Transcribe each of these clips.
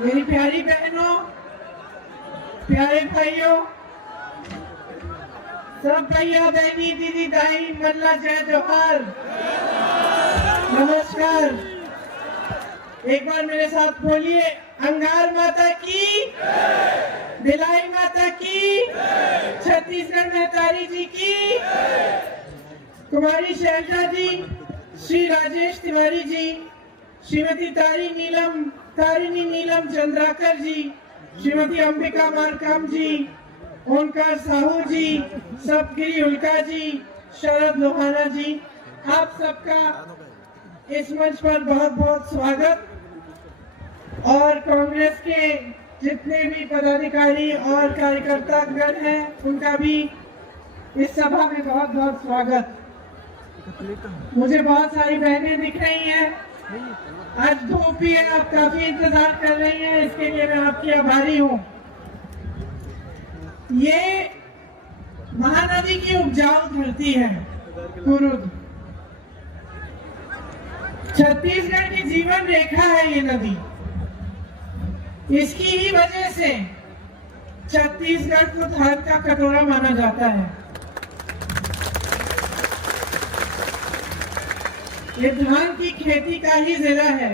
मेरी प्यारी बहनों, प्यारे भाइयों, सब भैया बहनी दीदी दाई मल्ला जय जोहार, नमस्कार। एक बार मेरे साथ बोलिए, अंगार माता की, भिलाई माता की, छत्तीसगढ़ महतारी जी की, कुमारी शैलजा जी, श्री राजेश तिवारी जी, श्रीमती तारिणी नीलम चंद्राकर जी, श्रीमती अंबिका मारकाम जी, ओंकार साहू जी, सपगिरी उल्का जी, शरद लोहाना जी, आप सबका इस मंच पर बहुत बहुत स्वागत। और कांग्रेस के जितने भी पदाधिकारी और कार्यकर्ता गण हैं उनका भी इस सभा में बहुत बहुत स्वागत। मुझे बहुत सारी बहनें दिख रही हैं, आज धूप भी है, आप काफी इंतजार कर रही हैं, इसके लिए मैं आपकी आभारी हूँ। ये महानदी की उपजाऊ धरती है कुरुद, छत्तीसगढ़ की जीवन रेखा है ये नदी। इसकी ही वजह से छत्तीसगढ़ को धान का कटोरा माना जाता है। ये धान की खेती का ही जिला है।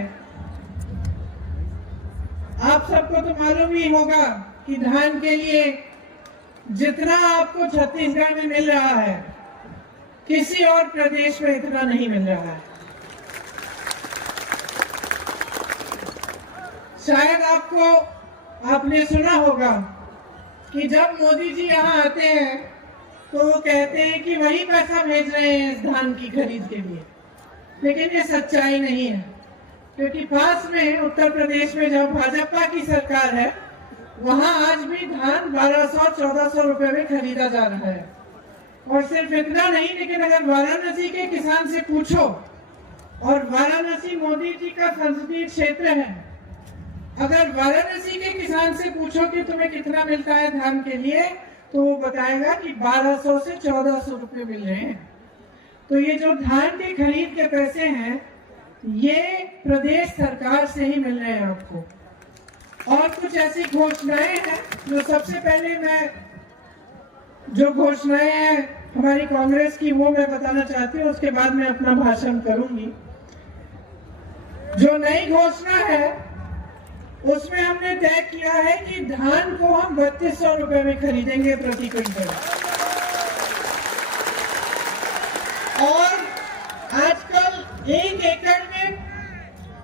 आप सबको तो मालूम ही होगा कि धान के लिए जितना आपको छत्तीसगढ़ में मिल रहा है, किसी और प्रदेश में इतना नहीं मिल रहा है। शायद आपने सुना होगा कि जब मोदी जी यहाँ आते हैं तो वो कहते हैं कि वही पैसा भेज रहे हैं इस धान की खरीद के लिए, लेकिन ये सच्चाई नहीं है, क्योंकि पास में उत्तर प्रदेश में जब भाजपा की सरकार है वहां आज भी धान 1200-1400 रुपए में खरीदा जा रहा है। और सिर्फ इतना नहीं, लेकिन अगर वाराणसी के किसान से पूछो, और वाराणसी मोदी जी का संसदीय क्षेत्र है, अगर वाराणसी के किसान से पूछो कि तुम्हें कितना मिलता है धान के लिए, तो वो बताएगा कि 1200 से 1400 रुपए मिल रहे हैं। तो ये जो धान के खरीद के पैसे हैं, ये प्रदेश सरकार से ही मिल रहे हैं आपको। और कुछ ऐसी घोषणाएं हैं जो सबसे पहले जो घोषणाएं हैं हमारी कांग्रेस की, वो मैं बताना चाहती हूँ, उसके बाद मैं अपना भाषण करूंगी। जो नई घोषणा है उसमें हमने तय किया है कि धान को हम 3200 रुपए में खरीदेंगे प्रति क्विंटल। और आजकल 1 एकड़ में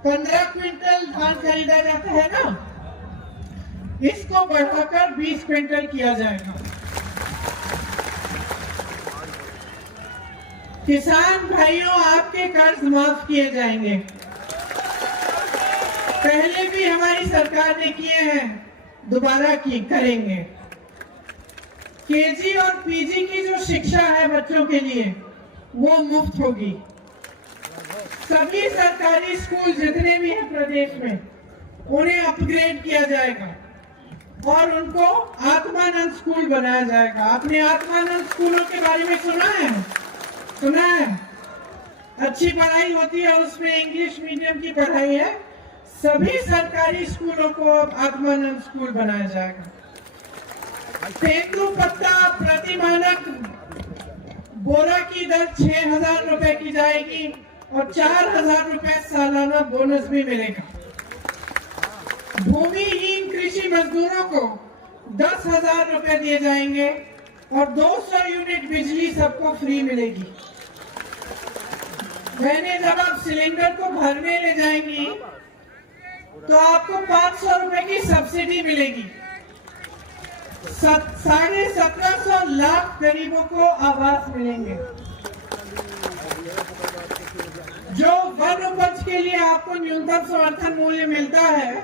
15 क्विंटल धान खरीदा जाता है ना, इसको बढ़ाकर 20 क्विंटल किया जाएगा। किसान भाइयों, आपके कर्ज माफ किए जाएंगे। पहले भी हमारी सरकार ने किए हैं, दोबारा करेंगे। केजी और पीजी की जो शिक्षा है बच्चों के लिए, वो मुफ्त होगी। सभी सरकारी स्कूल जितने भी हैं प्रदेश में, उन्हें अपग्रेड किया जाएगा और उनको आत्मानंद स्कूल बनाया जाएगा। आपने आत्मानंद स्कूलों के बारे में सुना है? सुना है? अच्छी पढ़ाई होती है, उसमें इंग्लिश मीडियम की पढ़ाई है। सभी सरकारी स्कूलों को अब आत्मानंद स्कूल बनाया जाएगा। तेंदू पत्ता प्रति मानक बोरा की दर 6000 रुपए की जाएगी और 4000 रुपए सालाना बोनस भी मिलेगा। भूमिहीन कृषि मजदूरों को 10,000 रुपए दिए जाएंगे और 200 यूनिट बिजली सबको फ्री मिलेगी। मैंने जब आप सिलेंडर को भरने ले जाएंगी तो आपको 500 रुपए की सब्सिडी मिलेगी। 1750 लाख गरीबों को आवास मिलेंगे। जो वन उपज के लिए आपको न्यूनतम समर्थन मूल्य मिलता है,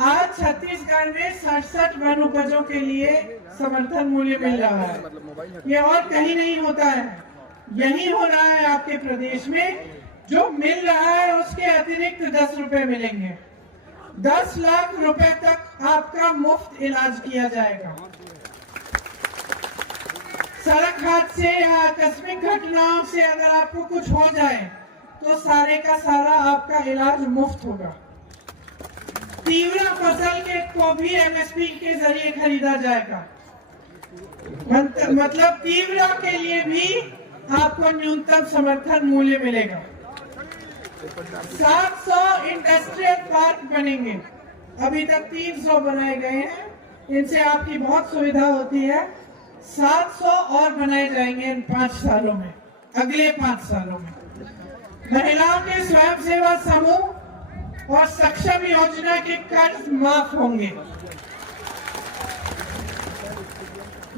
आज छत्तीसगढ़ में 67 वन उपजों के लिए समर्थन मूल्य मिल रहा है। ये और कहीं नहीं होता है, यही हो रहा है आपके प्रदेश में। जो मिल रहा है उसके अतिरिक्त 10 रुपए मिलेंगे। 10 लाख रुपए तक आपका मुफ्त इलाज किया जाएगा। सड़क हादसे या आकस्मिक घटनाओं से अगर आपको कुछ हो जाए तो सारे का सारा आपका इलाज मुफ्त होगा। तीवरा फसल के को भी एमएसपी के जरिए खरीदा जाएगा। मतलब तीवरा के लिए भी आपको न्यूनतम समर्थन मूल्य मिलेगा। 700 इंडस्ट्रियल पार्क बनेंगे, अभी तक 300 बनाए गए हैं, इनसे आपकी बहुत सुविधा होती है। 700 और बनाए जाएंगे इन 5 सालों में, अगले 5 सालों में। महिलाओं के स्वयं सेवा समूह और सक्षम योजना के कर्ज माफ होंगे।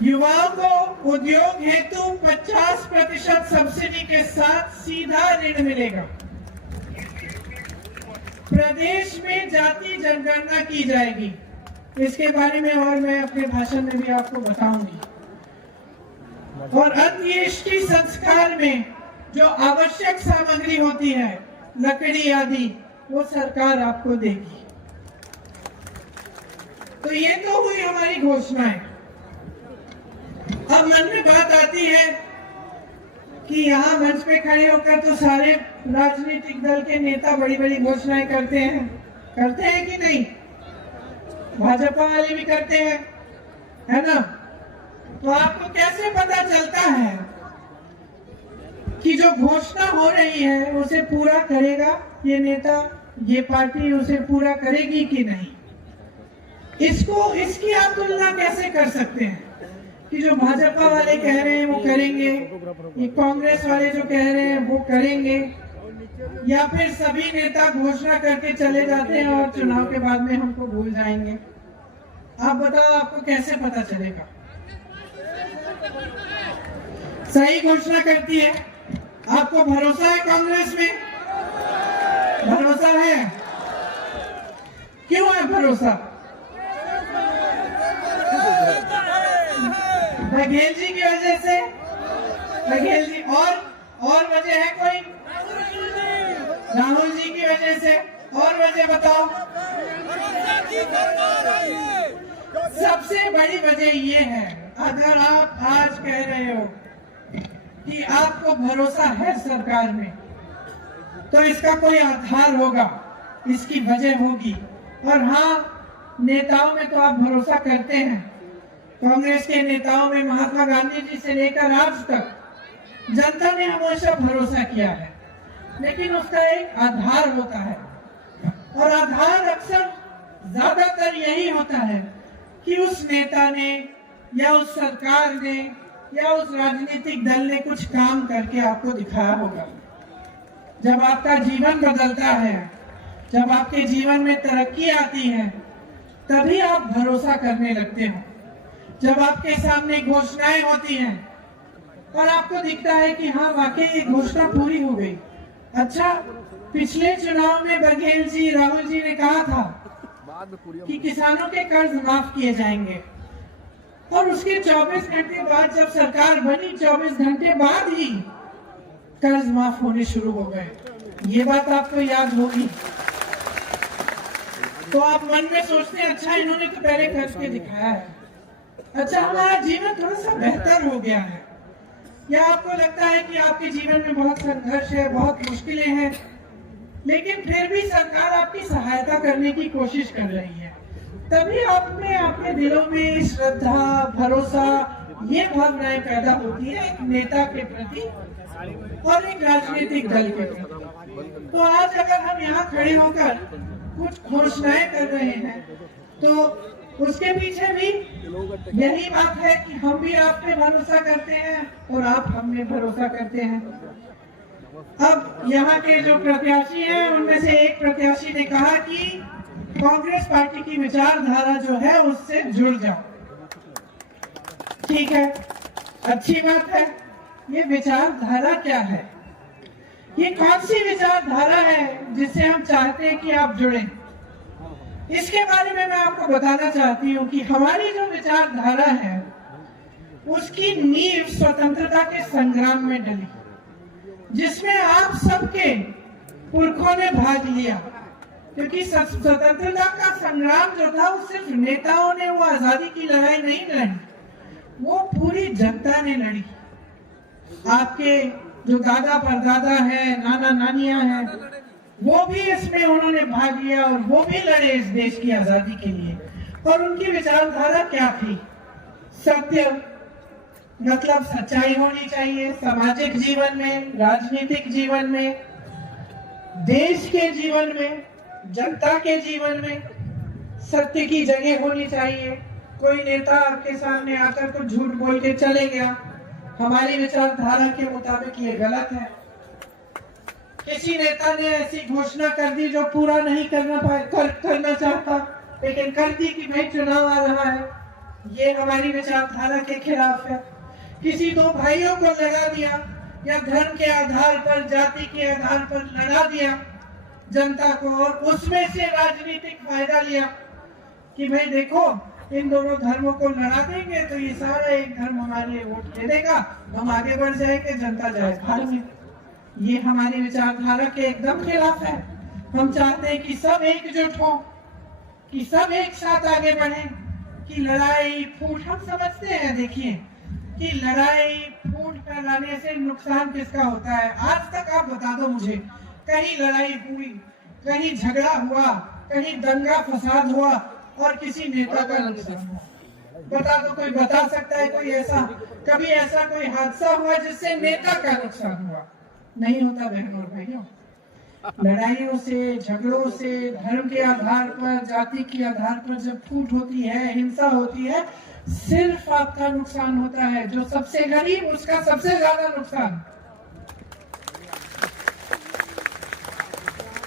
युवाओं को उद्योग हेतु 50% सब्सिडी के साथ सीधा ऋण मिलेगा। प्रदेश में जाति जनगणना की जाएगी, इसके बारे में और मैं अपने भाषण में भी आपको बताऊंगी। और अंत्येष्टि संस्कार में जो आवश्यक सामग्री होती है, लकड़ी आदि, वो सरकार आपको देगी। तो ये तो हुई हमारी घोषणाएं। अब मन में बात आती है कि यहाँ मंच पे खड़े होकर तो सारे राजनीतिक दल के नेता बड़ी बड़ी घोषणाएं करते हैं कि नहीं? भाजपा वाले भी करते हैं, है ना? तो आपको कैसे पता चलता है कि जो घोषणा हो रही है उसे पूरा करेगा ये नेता, ये पार्टी उसे पूरा करेगी कि नहीं? इसकी आप तुलना कैसे कर सकते हैं कि जो भाजपा वाले कह रहे हैं वो करेंगे, ये कांग्रेस वाले जो कह रहे हैं वो करेंगे, या फिर सभी नेता घोषणा करके चले जाते हैं और चुनाव के बाद में हमको भूल जाएंगे? आप बताओ, आपको कैसे पता चलेगा? सही घोषणा करती है। आपको भरोसा है कांग्रेस में? भरोसा है? क्यों है भरोसा? बघेल जी की वजह से? बघेल जी और वजह है कोई? राहुल जी की वजह से? और वजह बताओ। सबसे बड़ी वजह ये है, अगर आप आज कह रहे हो कि आपको भरोसा है सरकार में, तो इसका कोई आधार होगा, इसकी वजह होगी। और हाँ, नेताओं में तो आप भरोसा करते हैं। कांग्रेस के नेताओं में महात्मा गांधी जी से लेकर आज तक जनता ने हमेशा भरोसा किया है, लेकिन उसका एक आधार होता है। और आधार अक्सर ज्यादातर यही होता है कि उस नेता ने या उस सरकार ने या उस राजनीतिक दल ने कुछ काम करके आपको दिखाया होगा। जब आपका जीवन बदलता है, जब आपके जीवन में तरक्की आती है, तभी आप भरोसा करने लगते हो। जब आपके सामने घोषणाएं होती हैं और आपको दिखता है कि हाँ, वाकई ये घोषणा पूरी हो गई। अच्छा, पिछले चुनाव में बघेल जी, राहुल जी ने कहा था कि किसानों के कर्ज माफ किए जाएंगे, और उसके 24 घंटे बाद जब सरकार बनी, 24 घंटे बाद ही कर्ज माफ होने शुरू हो गए। ये बात आपको याद होगी। तो आप मन में सोचते हैं, अच्छा इन्होंने तो पहले करके दिखाया है, अच्छा हमारा जीवन थोड़ा सा बेहतर हो गया है। या आपको लगता है कि आपके जीवन में बहुत संघर्ष है, बहुत मुश्किलें हैं, लेकिन फिर भी सरकार आपकी सहायता करने की कोशिश कर रही है। तभी आप में, आपके दिलों में श्रद्धा, भरोसा, ये भावनाएं पैदा होती है एक नेता के प्रति और एक राजनीतिक दल के प्रति। तो आज अगर हम यहाँ खड़े होकर कुछ घोषणाएं कर रहे हैं, तो उसके पीछे भी यही बात है कि हम भी आप पे भरोसा करते हैं और आप हम में भरोसा करते हैं। अब यहाँ के जो प्रत्याशी हैं, उनमें से एक प्रत्याशी ने कहा कि कांग्रेस पार्टी की विचारधारा जो है उससे जुड़ जाओ। ठीक है, अच्छी बात है। ये विचारधारा क्या है? ये कौन सी विचारधारा है जिससे हम चाहते हैं कि आप जुड़ें? इसके बारे में मैं आपको बताना चाहती हूँ कि हमारी जो विचारधारा है उसकी नींव स्वतंत्रता के संग्राम में डली, जिसमें आप सबके पुरखों ने भाग लिया। क्योंकि स्वतंत्रता का संग्राम जो था, वो सिर्फ नेताओं ने वो आजादी की लड़ाई नहीं लड़ी, वो पूरी जनता ने लड़ी। आपके जो दादा परदादा है, नाना नानियां हैं, वो भी इसमें उन्होंने भाग लिया और वो भी लड़े इस देश की आजादी के लिए। और उनकी विचारधारा क्या थी? सत्य, मतलब सच्चाई होनी चाहिए सामाजिक जीवन में, राजनीतिक जीवन में, देश के जीवन में, जनता के जीवन में सत्य की जगह होनी चाहिए। कोई नेता आपके सामने आकर कुछ झूठ बोल के चले गया, हमारी विचारधारा के मुताबिक ये गलत है। किसी नेता ने ऐसी घोषणा कर दी जो पूरा नहीं करना चाहता, लेकिन कर दी कि भाई चुनाव आ रहा है, ये हमारी विचारधारा के खिलाफ है। किसी दो भाइयों को लगा दिया या धर्म के आधार पर, जाति के आधार पर लड़ा दिया जनता को, और उसमें से राजनीतिक फायदा लिया कि भाई देखो इन दोनों धर्मों को लड़ा देंगे तो ये सारा एक धर्म हमारे लिए वोट दे देगा, हम आगे बढ़ जाएंगे, जनता जाए हार में। ये हमारी विचारधारा के एकदम खिलाफ है। हम चाहते हैं कि सब एकजुट हो, कि सब एक साथ आगे बढ़े, कि लड़ाई फूट, हम समझते हैं देखिए कि लड़ाई फूट फैलाने से नुकसान किसका होता है। आज तक आप बता दो मुझे, कहीं लड़ाई हुई, कहीं झगड़ा हुआ, कहीं दंगा फसाद हुआ और किसी नेता का नुकसान हुआ? बता दो, कोई बता सकता है? कोई ऐसा कभी ऐसा कोई हादसा हुआ जिससे नेता का नुकसान हुआ? नहीं होता बहनों और भाइयों। लड़ाइयों से, झगड़ों से, धर्म के आधार पर, जाति के आधार पर जब फूट होती है, हिंसा होती है, सिर्फ आपका नुकसान होता है। जो सबसे गरीब उसका सबसे ज्यादा नुकसान।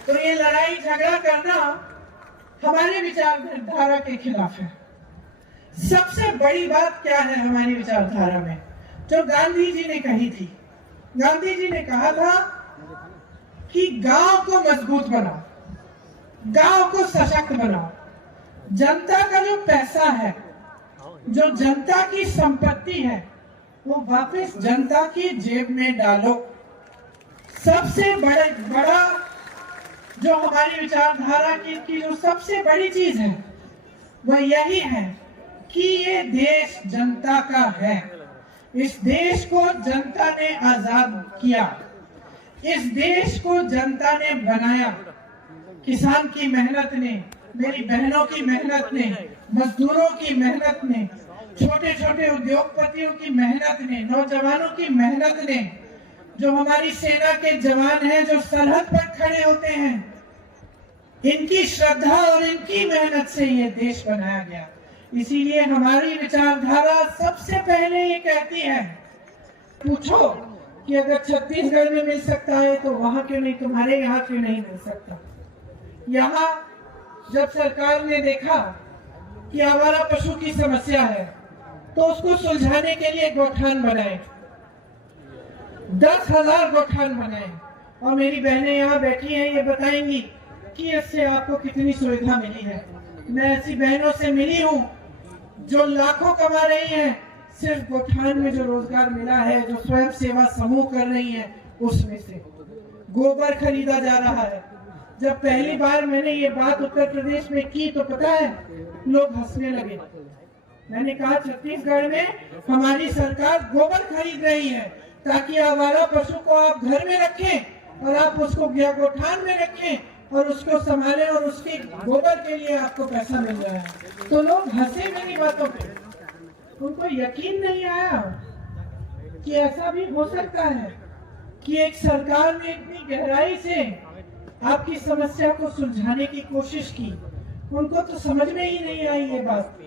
तो ये लड़ाई झगड़ा करना हमारे विचारधारा के खिलाफ है। सबसे बड़ी बात क्या है हमारी विचारधारा में, जो गांधी जी ने कही थी? गांधी जी ने कहा था कि गांव को मजबूत बनाओ, गांव को सशक्त बनाओ, जनता का जो पैसा है, जो जनता की संपत्ति है, वो वापस जनता की जेब में डालो। सबसे बड़ा जो हमारी विचारधारा की जो सबसे बड़ी चीज है वो यही है कि ये देश जनता का है। इस देश को जनता ने आजाद किया, इस देश को जनता ने बनाया। किसान की मेहनत ने, मेरी बहनों की मेहनत ने, मजदूरों की मेहनत ने, छोटे छोटे उद्योगपतियों की मेहनत ने, नौजवानों की मेहनत ने, जो हमारी सेना के जवान हैं जो सरहद पर खड़े होते हैं, इनकी श्रद्धा और इनकी मेहनत से ये देश बनाया गया। इसीलिए हमारी विचारधारा सबसे पहले ये कहती है, पूछो कि अगर छत्तीसगढ़ में मिल सकता है तो वहां क्यों नहीं, तुम्हारे यहाँ क्यों नहीं मिल सकता? यहाँ जब सरकार ने देखा कि आवारा पशु की समस्या है तो उसको सुलझाने के लिए गोठान बनाए, 10,000 गोठान बनाए। और मेरी बहनें यहाँ बैठी हैं, ये बताएंगी कि इससे आपको कितनी सुविधा मिली है। मैं ऐसी बहनों से मिली हूँ जो लाखों कमा रही हैं, सिर्फ गोठान में जो रोजगार मिला है, जो स्वयं सेवा समूह कर रही है, उसमें से गोबर खरीदा जा रहा है। जब पहली बार मैंने ये बात उत्तर प्रदेश में की तो पता है लोग हंसने लगे। मैंने कहा छत्तीसगढ़ में हमारी सरकार गोबर खरीद रही है ताकि आवारा पशु को आप घर में रखें और आप उसको गोठान में रखें और उसको संभालें और उसके गोबर के लिए आपको पैसा मिल रहा है। तो लोग हंसे मेरी बातों पे, उनको यकीन नहीं आया कि ऐसा भी हो सकता है कि एक सरकार ने इतनी गहराई से आपकी समस्या को सुलझाने की कोशिश की। उनको तो समझ में ही नहीं आई ये बात।